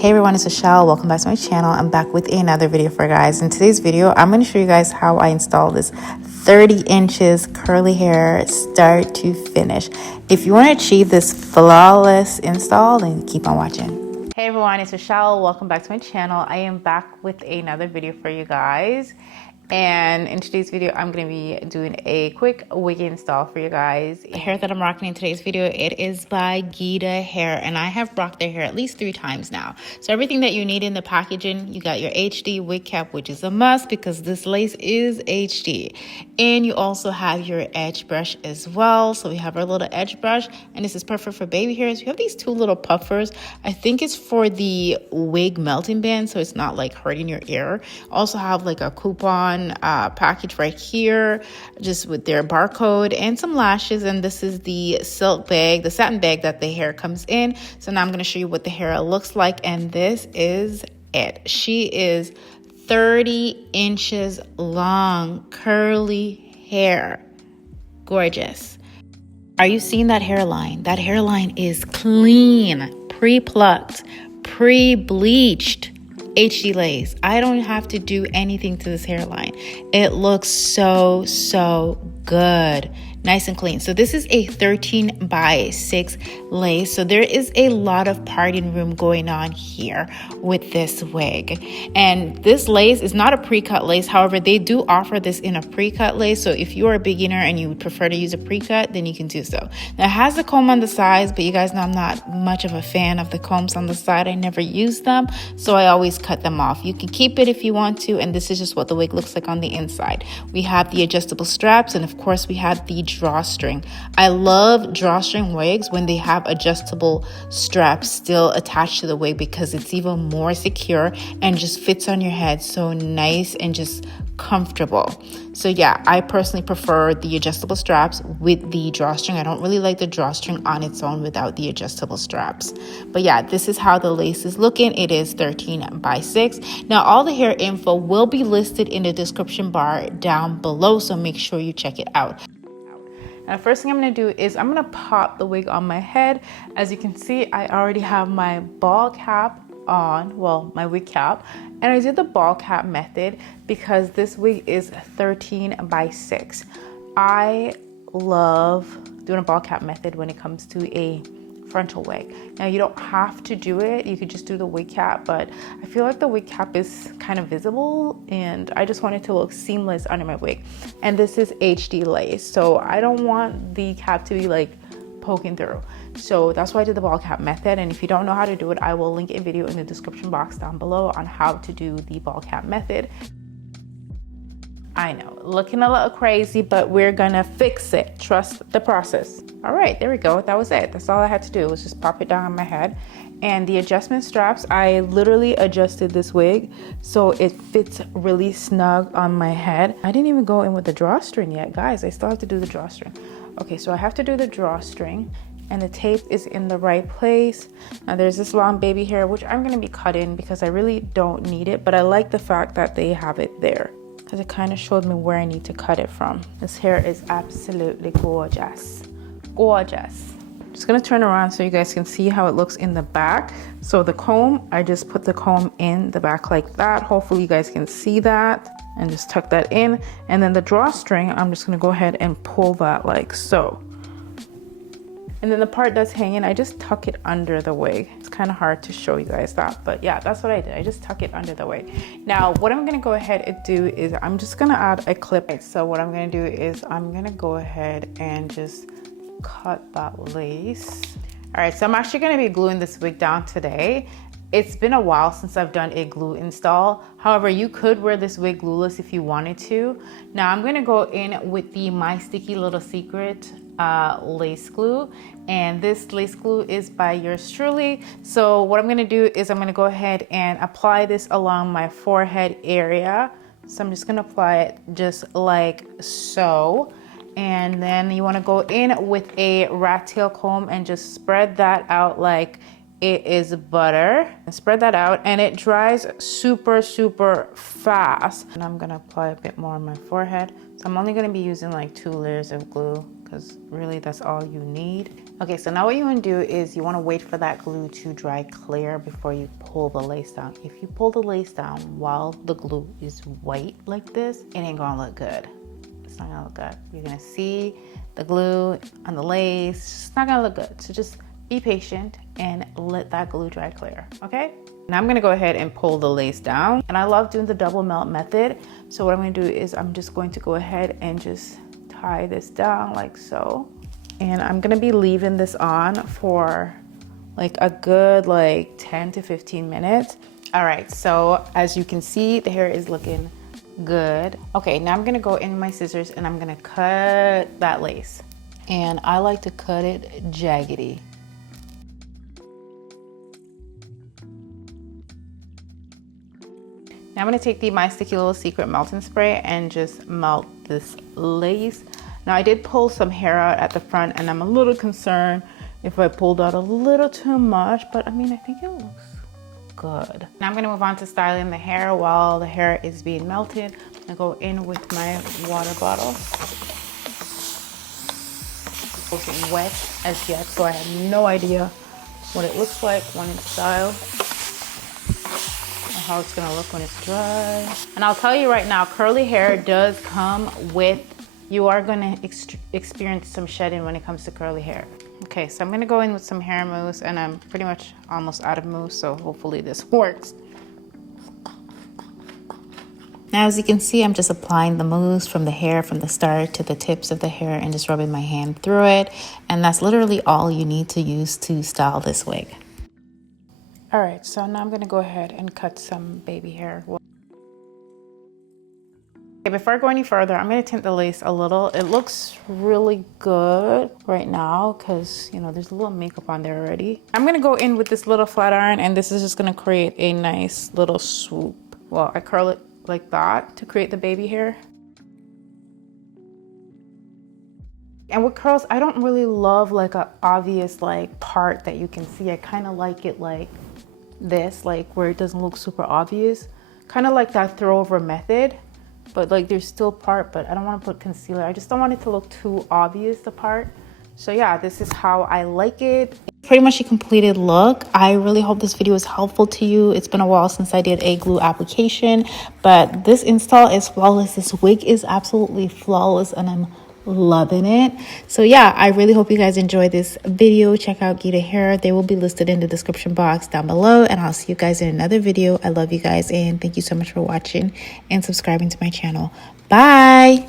Hey everyone, it's Michelle. Welcome back to my channel. I'm back with another video for you guys. In today's video, I'm going to show you guys how I install this 30 inches curly hair start to finish. If you want to achieve this flawless install, then keep on watching. Hey everyone, it's Michelle. Welcome back to my channel. I am back with another video for you guys. And in today's video, I'm going to be doing a quick wig install for you guys. The hair that I'm rocking in today's video, it is by Geeta Hair, and I have rocked their hair at least 3 times now. So everything that you need in the packaging, you got your HD wig cap, which is a must because this lace is HD. And you also have your edge brush as well. So we have our little edge brush, and this is perfect for baby hairs. We have these 2 little puffers. I think it's for the wig melting band, so it's not like hurting your ear. Also have like a coupon package right here, just with their barcode and some lashes. And this is the silk bag, the satin bag that the hair comes in. So now I'm going to show you what the hair looks like, and this is it. She is 30 inches long, curly hair. Gorgeous. Are you seeing that hairline? That hairline is clean, pre-plucked, pre-bleached. HD lace. I don't have to do anything to this hairline. It looks so good. Nice and clean. So this is a 13 by 6 lace. So there is a lot of parting room going on here with this wig. And this lace is not a pre-cut lace. However, they do offer this in a pre-cut lace. So if you are a beginner and you would prefer to use a pre-cut, then you can do so. Now it has a comb on the sides, but you guys know I'm not much of a fan of the combs on the side. I never use them, so I always cut them off. You can keep it if you want to, and this is just what the wig looks like on the inside. We have the adjustable straps, and of course we have the drawstring. I love drawstring wigs when they have adjustable straps still attached to the wig because it's even more secure and just fits on your head so nice and just comfortable. So yeah, I personally prefer the adjustable straps with the drawstring. I don't really like the drawstring on its own without the adjustable straps. But yeah, this is how the lace is looking. It is 13 by 6. Now all the hair info will be listed in the description bar down below, so make sure you check it out. Now, the first thing I'm going to do is I'm going to pop the wig on my head. As you can see, I already have my ball cap on, well, my wig cap, and I did the ball cap method because this wig is 13 by 6. I love doing a ball cap method when it comes to a frontal wig. Now you don't have to do it, you could just do the wig cap, but I feel like the wig cap is kind of visible and I just want it to look seamless under my wig. And this is HD lace, so I don't want the cap to be like poking through. So that's why I did the ball cap method, and if you don't know how to do it, I will link a video in the description box down below on how to do the ball cap method. I know, looking a little crazy, but we're gonna fix it. Trust the process. All right, there we go. That was it. That's all I had to do was just pop it down on my head. And the adjustment straps, I literally adjusted this wig so it fits really snug on my head. I didn't even go in with the drawstring yet, guys. I still have to do the drawstring. Okay, so I have to do the drawstring, and the tape is in the right place. Now there's this long baby hair, which I'm gonna be cutting because I really don't need it, but I like the fact that they have it there, because it kind of showed me where I need to cut it from. This hair is absolutely gorgeous. Gorgeous. I'm just gonna turn around so you guys can see how it looks in the back. So the comb, I just put the comb in the back like that. Hopefully you guys can see that, and just tuck that in. And then the drawstring, I'm just gonna go ahead and pull that like so. And then the part that's hanging, I just tuck it under the wig. It's kind of hard to show you guys that, but yeah, that's what I did. I just tuck it under the wig. Now, what I'm gonna go ahead and do is I'm just gonna add a clip. So what I'm gonna do is I'm gonna go ahead and just cut that lace. All right, so I'm actually gonna be gluing this wig down today. It's been a while since I've done a glue install. However, you could wear this wig glueless if you wanted to. Now I'm gonna go in with the My Sticky Little Secret lace glue, and this lace glue is by yours truly. So what I'm gonna do is I'm gonna go ahead and apply this along my forehead area. So I'm just gonna apply it just like so. And then you wanna go in with a rat tail comb and just spread that out like it is butter. Spread that out, and it dries super fast. And I'm gonna apply a bit more on my forehead. So I'm only gonna be using like 2 layers of glue, because really that's all you need. Okay, so now what you want to do is you want to wait for that glue to dry clear before you pull the lace down. If you pull the lace down while the glue is white like this, it ain't gonna look good. It's not gonna look good. You're gonna see the glue on the lace. It's not gonna look good. So just be patient and let that glue dry clear, okay? Now I'm gonna go ahead and pull the lace down. And I love doing the double melt method. So what I'm gonna do is I'm just going to go ahead and just tie this down like so. And I'm gonna be leaving this on for like a good 10 to 15 minutes. All right, so as you can see, the hair is looking good. Okay, now I'm gonna go in my scissors and I'm gonna cut that lace. And I like to cut it jaggedy. Now I'm gonna take the My Sticky Little Secret melting spray and just melt this lace. Now I did pull some hair out at the front, and I'm a little concerned if I pulled out a little too much, but I mean, I think it looks good. Now I'm gonna move on to styling the hair. While the hair is being melted, I'm gonna go in with my water bottle. It wasn't wet as yet, so I have no idea what it looks like when it's styled, or how it's gonna look when it's dry. And I'll tell you right now, curly hair does come with, you are gonna experience some shedding when it comes to curly hair. Okay, so I'm gonna go in with some hair mousse, and I'm pretty much almost out of mousse, so hopefully this works. Now, as you can see, I'm just applying the mousse from the hair, from the start to the tips of the hair, and just rubbing my hand through it. And that's literally all you need to use to style this wig. All right, so now I'm gonna go ahead and cut some baby hair. Okay, before I go any further, I'm gonna tint the lace a little. It looks really good right now because, you know, there's a little makeup on there already. I'm gonna go in with this little flat iron, and this is just gonna create a nice little swoop. Well, I curl it like that to create the baby hair. And with curls, I don't really love like a obvious part that you can see. I kind of like it like this, like where it doesn't look super obvious. Kind of like that throw over method. But there's still part, but I don't want to put concealer. I just don't want it to look too obvious, the part. So yeah, this is how I like it. Pretty much a completed look. I really hope this video is helpful to you. It's been a while since I did a glue application, but this install is flawless. This wig is absolutely flawless, and I'm loving it. So yeah, I really hope you guys enjoyed this video. Check out Geeta Hair. They will be listed in the description box down below, and I'll see you guys in another video. I love you guys, and thank you so much for watching and subscribing to my channel. Bye.